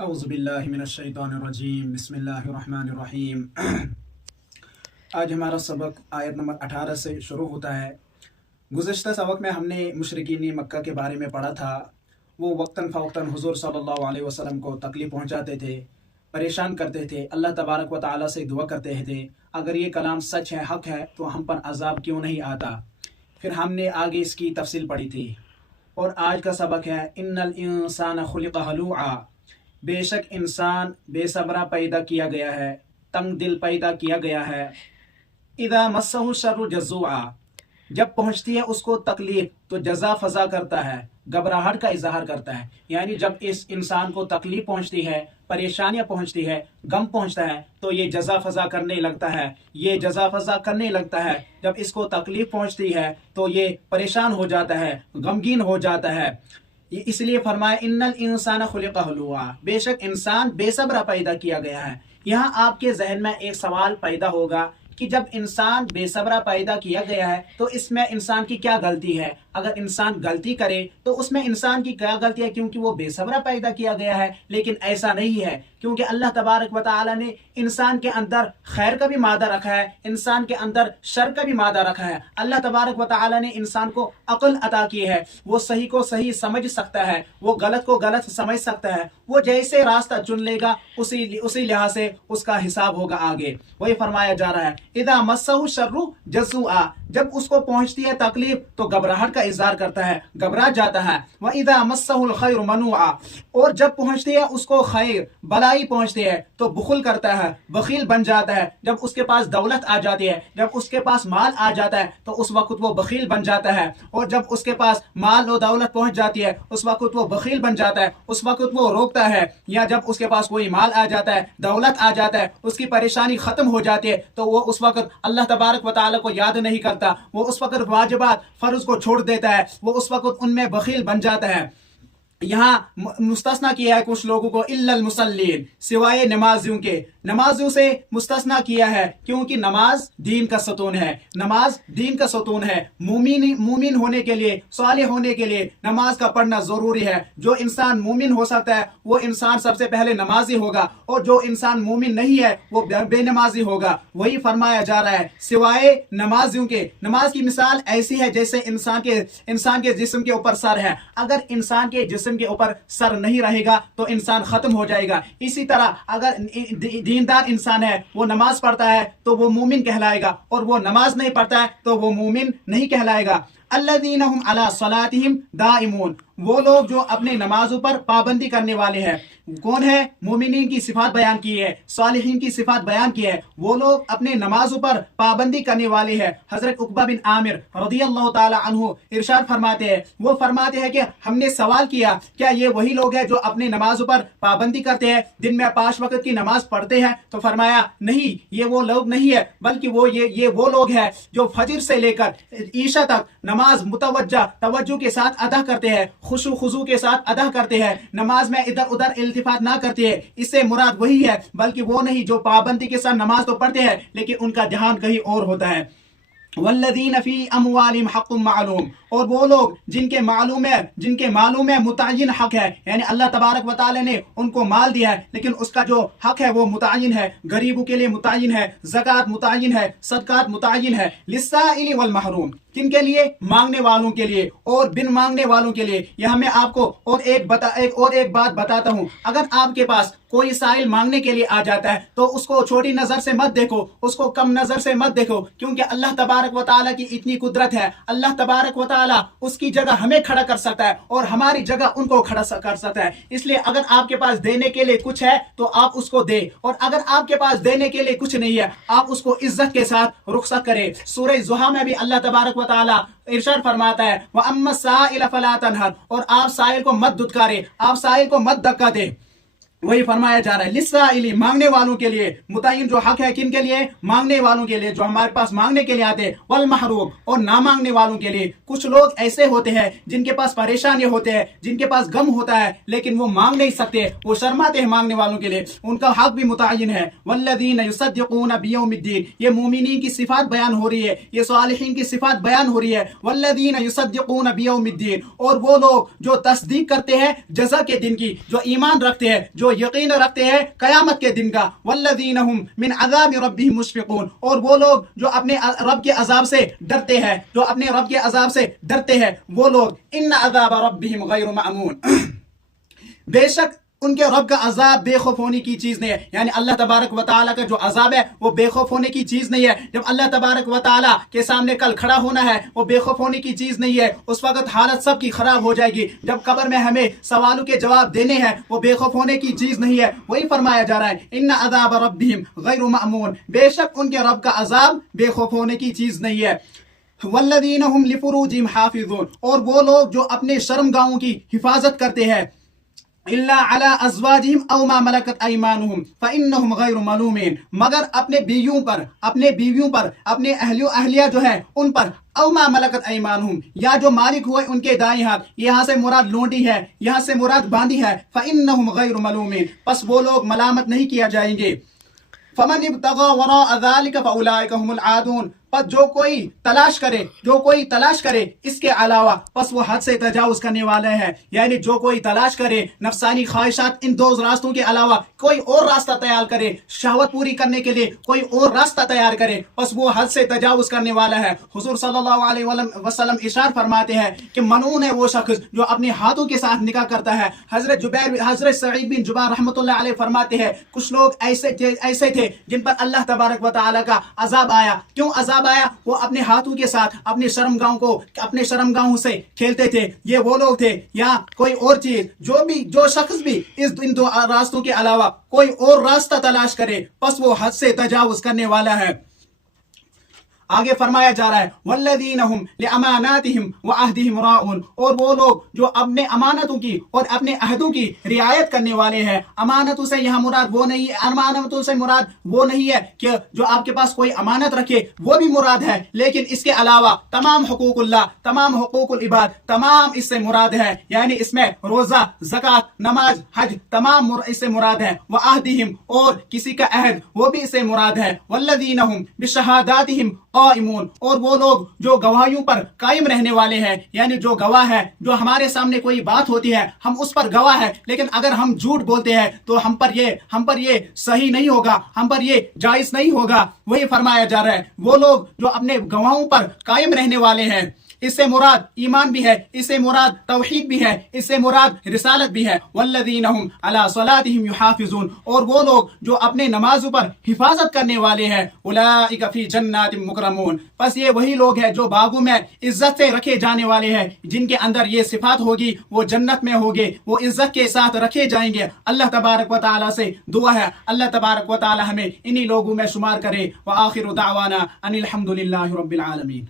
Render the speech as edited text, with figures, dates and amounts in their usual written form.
اعوذ باللہ من الشیطان الرجیم، بسم اللہ الرحمن الرحیم۔ آج ہمارا سبق آیت نمبر 18 سے شروع ہوتا ہے۔ گزشتہ سبق میں ہم نے مشرکین مکہ کے بارے میں پڑھا تھا۔ وہ وقتاً فوقتاً حضور صلی اللہ علیہ وسلم کو تکلیف پہنچاتے تھے، پریشان کرتے تھے، اللہ تبارک و تعالیٰ سے دعا کرتے تھے اگر یہ کلام سچ ہے، حق ہے تو ہم پر عذاب کیوں نہیں آتا۔ پھر ہم نے آگے اس کی تفصیل پڑھی تھی، اور آج کا سبق ہے ان الانسان خلق ہلوعا، بے شک انسان بے صبرا پیدا کیا گیا ہے، تنگ دل پیدا کیا گیا ہے۔ اذا مسہ الشر جزوعا، جب پہنچتی ہے اس کو تکلیف تو جزا فضا کرتا ہے، گھبراہٹ کا اظہار کرتا ہے۔ یعنی جب اس انسان کو تکلیف پہنچتی ہے، پریشانیاں پہنچتی ہے، غم پہنچتا ہے تو یہ جزا فضا کرنے لگتا ہے، یہ جزا فضا کرنے لگتا ہے۔ جب اس کو تکلیف پہنچتی ہے تو یہ پریشان ہو جاتا ہے، غمگین ہو جاتا ہے۔ اس لیے فرمایا ان الانسان خلق ہلوعا، بے شک انسان بے صبرا پیدا کیا گیا ہے۔ یہاں آپ کے ذہن میں ایک سوال پیدا ہوگا کہ جب انسان بے صبرا پیدا کیا گیا ہے تو اس میں انسان کی کیا غلطی ہے؟ اگر انسان غلطی کرے تو اس میں انسان کی کیا غلطی ہے؟ کیونکہ وہ بے صبرا پیدا کیا گیا ہے۔ لیکن ایسا نہیں ہے، کیونکہ اللہ تبارک و تعالی نے انسان کے اندر خیر کا بھی مادہ رکھا ہے، انسان کے اندر شر کا بھی مادہ رکھا ہے۔ اللہ تبارک و تعالی نے انسان کو عقل عطا کی ہے، وہ صحیح کو صحیح سمجھ سکتا ہے، وہ غلط کو غلط سمجھ سکتا ہے۔ وہ جیسے راستہ چن لے گا اسی لحاظ سے اس کا حساب ہوگا آگے۔ وہی فرمایا جا رہا ہے اذا مسہ الشر جزوعا، جب اس کو پہنچتی ہے تکلیف تو گھبراہٹ کا اظہار کرتا ہے، گھبرا جاتا ہے۔ وَإِذَا مَسَّهُ الْخَيْرُ مَنُوعًا، اور جب پہنچتی ہے اس کو خیر بلائی پہنچتی ہے تو بخل کرتا ہے، بخیل بن جاتا ہے۔ جب اس کے پاس دولت آ جاتی ہے، جب اس کے پاس مال آ جاتا ہے تو اس وقت وہ بخیل بن جاتا ہے، اور جب اس کے پاس مال و دولت پہنچ جاتی ہے اس وقت وہ بخیل بن جاتا ہے، اس وقت وہ روکتا ہے۔ یا جب اس کے پاس کوئی مال آ جاتا ہے، دولت آ جاتا ہے، اس کی پریشانی ختم ہو جاتی ہے تو وہ اس وقت اللہ تبارک و تعالیٰ کو یاد نہیں کرتا، وہ اس وقت واجبات فرض کو چھوڑ دیتا ہے، وہ اس وقت ان میں بخیل بن جاتا ہے۔ یہاں مستثنا کیا ہے کچھ لوگوں کو، الا المصلین، سوائے نمازیوں کے، نمازیوں سے مستثنا کیا ہے کیونکہ نماز دین کا ستون ہے، نماز دین کا ستون ہے۔ مومن ہونے کے لیے، صالح ہونے کے لیے نماز کا پڑھنا ضروری ہے۔ جو انسان مومن ہو سکتا ہے وہ انسان سب سے پہلے نمازی ہوگا، اور جو انسان مومن نہیں ہے وہ بے نمازی ہوگا۔ وہی فرمایا جا رہا ہے سوائے نمازیوں کے۔ نماز کی مثال ایسی ہے جیسے انسان کے جسم کے اوپر سر ہے، اگر انسان کے جسم کے اوپر سر نہیں رہے گا تو انسان ختم ہو جائے گا۔ اسی طرح اگر دیندار انسان ہے، وہ نماز پڑھتا ہے تو وہ مومن کہلائے گا، اور وہ نماز نہیں پڑھتا ہے تو وہ مومن نہیں کہلائے گا۔ الذین هم علی صلاتہم دائمون، وہ لوگ جو اپنے نمازوں پر پابندی کرنے والے ہیں۔ کون ہے؟ مومنین کی صفات بیان کی ہے، صالحین کی صفات بیان کی ہے۔ وہ لوگ اپنے نمازوں پر پابندی کرنے والے ہیں۔ حضرت عقبہ بن عامر رضی اللہ تعالی عنہ ارشاد فرماتے ہیں، وہ فرماتے ہیں کہ ہم نے سوال کیا کیا یہ وہی لوگ ہیں جو اپنے نمازوں پر پابندی کرتے ہیں، دن میں 5 وقت کی نماز پڑھتے ہیں؟ تو فرمایا نہیں، یہ وہ لوگ نہیں ہے، بلکہ یہ وہ لوگ ہیں جو فجر سے لے کر عشاء تک نماز توجہ کے ساتھ ادا کرتے ہیں، خشوع خضوع کے ساتھ ادا کرتے ہیں، نماز میں ادھر ادھر التفات نہ کرتے ہیں۔ اس سے مراد وہی ہے، بلکہ وہ نہیں جو پابندی کے ساتھ نماز تو پڑھتے ہیں لیکن ان کا دھیان کہیں اور ہوتا ہے۔ والذین فی اموالہم حق معلوم، اور وہ لوگ جن کے معلوم ہے متعین حق ہے، یعنی اللہ تبارک و تعالی نے ان کو مال دیا ہے لیکن اس کا جو حق ہے وہ متعین ہے، غریبوں کے لیے متعین ہے، زکوٰۃ متعین ہے، صدقات متعین ہے۔ للسائل والمحروم، کن کے لیے؟ مانگنے والوں کے لیے اور بن مانگنے والوں کے لیے۔ یہاں میں آپ کو ایک بات بتاتا ہوں، اگر آپ کے پاس کوئی سائل مانگنے کے لیے آ جاتا ہے تو اس کو چھوٹی نظر سے مت دیکھو، اس کو کم نظر سے مت دیکھو، کیونکہ اللہ تبارک و تعالیٰ کی اتنی قدرت ہے، اللہ تبارک و تعالیٰ اس کی جگہ ہمیں کھڑا کر سکتا ہے اور ہماری جگہ ان کو کھڑا کر سکتا ہے۔ اس لیے اگر آپ کے پاس دینے کے لیے کچھ ہے تو آپ اس کو دے، اور اگر آپ کے پاس دینے کے لیے کچھ نہیں ہے آپ اس کو عزت کے ساتھ رخصت کرے۔ سورہ زحا میں بھی اللہ تبارک و تعالیٰ ارشاد فرماتا ہے وَأَمَّا السَّائِلَ فَلَا تَنْهَرْ، اور آپ سائل کو مت دھتکارے، آپ سائل کو مت دھکا دے۔ وہی فرمایا جا رہا ہے للسائل، مانگنے والوں کے لیے، متعین جو حق ہے کن کے لیے؟ مانگنے والوں کے لیے، جو ہمارے پاس مانگنے کے لیے آتے ہیں، والمحروم، اور نہ مانگنے والوں کے لیے۔ کچھ لوگ ایسے ہوتے ہیں جن کے پاس پریشانی ہوتے ہیں، جن کے پاس غم ہوتا ہے لیکن وہ مانگ نہیں سکتے، وہ شرماتے ہیں مانگنے والوں کے لیے، ان کا حق بھی متعین ہے۔ والذین یصدقون بیوم الدین، یہ مومنین کی صفات بیان ہو رہی ہے، یہ صالحین کی صفات بیان ہو رہی ہے۔ والذین یصدقون بیوم الدین، اور وہ لوگ جو تصدیق کرتے ہیں جزا کے دن کی، جو ایمان رکھتے ہیں، جو جو یقین رکھتے ہیں قیامت کے دن کا، والذین هم من عذاب ربهم مشفقون، اور وہ لوگ جو اپنے رب کے عذاب سے ڈرتے ہیں، جو اپنے رب کے عذاب سے ڈرتے ہیں وہ لوگ، ان عذاب ربهم غیر مأمون، بے شک ان کے رب کا عذاب بے خوف ہونے کی چیز نہیں ہے. یعنی اللہ تبارک و تعالیٰ کا جو عذاب ہے وہ بے خوف ہونے کی چیز نہیں ہے. جب اللہ تبارک و تعالیٰ کے سامنے کل کھڑا ہونا ہے وہ بے خوف ہونے کی چیز نہیں ہے. اس وقت حالت سب کی خراب ہو جائے گی. جب قبر میں ہمیں سوالوں کے جواب دینے ہیں وہ بے خوف ہونے کی چیز نہیں ہے. وہی فرمایا جا رہا ہے ان عذاب ربهم غیر مأمون، بے شک ان کے رب کا عذاب بے خوف ہونے کی چیز نہیں ہے. والذین هم لفروجهم حافظون، اور وہ لوگ جو اپنے شرمگاہوں کی حفاظت کرتے ہیں، الا علی ازواجہم او ما ملکت ایمانہم فانہم غیر ملومین، مگر اپنے بیویوں پر، اپنے اہلیہ جو ہے ان پر، او ما ملکت ایمانہم، یا جو مالک ہوئے ان کے دائیں ہاتھ، یہاں سے مراد لونڈی ہے، یہاں سے مراد باندی ہے، فانہم غیر ملومین، پس وہ لوگ ملامت نہیں کیا جائیں گے. فمن ابتغى وراء ذلك فاولئک هم العادون، پس جو کوئی تلاش کرے اس کے علاوہ پس وہ حد سے تجاوز کرنے والے ہیں. یعنی جو کوئی تلاش کرے نفسانی خواہشات ان دو راستوں کے علاوہ کوئی اور راستہ تیار کرے، شہوت پوری کرنے کے لیے کوئی اور راستہ تیار کرے، پس وہ حد سے تجاوز کرنے والا ہے. حضور صلی اللہ علیہ وسلم ارشاد فرماتے ہیں کہ ملعون ہے وہ شخص جو اپنے ہاتھوں کے ساتھ نکاح کرتا ہے. حضرت سعید بن جبیر رحمۃ اللہ علیہ فرماتے ہیں کچھ لوگ ایسے تھے جن پر اللہ تبارک و تعالیٰ کا عذاب آیا. کیوں عذاب آیا؟ وہ اپنے ہاتھوں کے ساتھ اپنے شرمگاہوں سے کھیلتے تھے. یہ وہ لوگ تھے یا کوئی اور چیز، جو شخص بھی ان دو راستوں کے علاوہ کوئی اور راستہ تلاش کرے پس وہ حد سے تجاوز کرنے والا ہے. آگے فرمایا جا رہا ہے والذین هم لاماناتهم وعهدهم راعون، اور وہ لوگ جو اپنے امانتوں کی اور اپنے عہدوں کی رعایت کرنے والے ہیں. امانتوں سے یہاں مراد وہ نہیں ہے کہ جو آپ کے پاس کوئی امانت رکھے، وہ بھی مراد ہے، لیکن اس کے علاوہ تمام حقوق اللہ، تمام حقوق العباد، تمام اس سے مراد ہے. یعنی اس میں روزہ، زکوٰۃ، نماز، حج تمام اس سے مراد ہے. وعہدہم، اور کسی کا عہد وہ بھی اس سے مراد ہے. والذین هم بشہاداتہم قائمون، اور وہ لوگ جو گواہیوں پر قائم رہنے والے ہیں. یعنی جو گواہ ہے، جو ہمارے سامنے کوئی بات ہوتی ہے ہم اس پر گواہ ہے، لیکن اگر ہم جھوٹ بولتے ہیں تو ہم پر یہ صحیح نہیں ہوگا، ہم پر یہ جائز نہیں ہوگا. وہی فرمایا جا رہا ہے وہ لوگ جو اپنے گواہوں پر قائم رہنے والے ہیں. اس سے مراد ایمان بھی ہے، اس سے مراد توحید بھی ہے، اس سے مراد رسالت بھی ہے. والذین هم علی صلاتهم یحافظون، اور وہ لوگ جو اپنے نمازوں پر حفاظت کرنے والے ہیں. اولئک فی جنات مکرمون، پس یہ وہی لوگ ہیں جو باغوں میں عزت سے رکھے جانے والے ہیں، جن کے اندر یہ صفات ہوگی وہ جنت میں ہوگے، وہ عزت کے ساتھ رکھے جائیں گے. اللہ تبارک و تعالیٰ سے دعا ہے اللہ تبارک و تعالیٰ ہمیں انہی لوگوں میں شمار کرے. وآخر دعوانا ان الحمد للہ رب العالمین.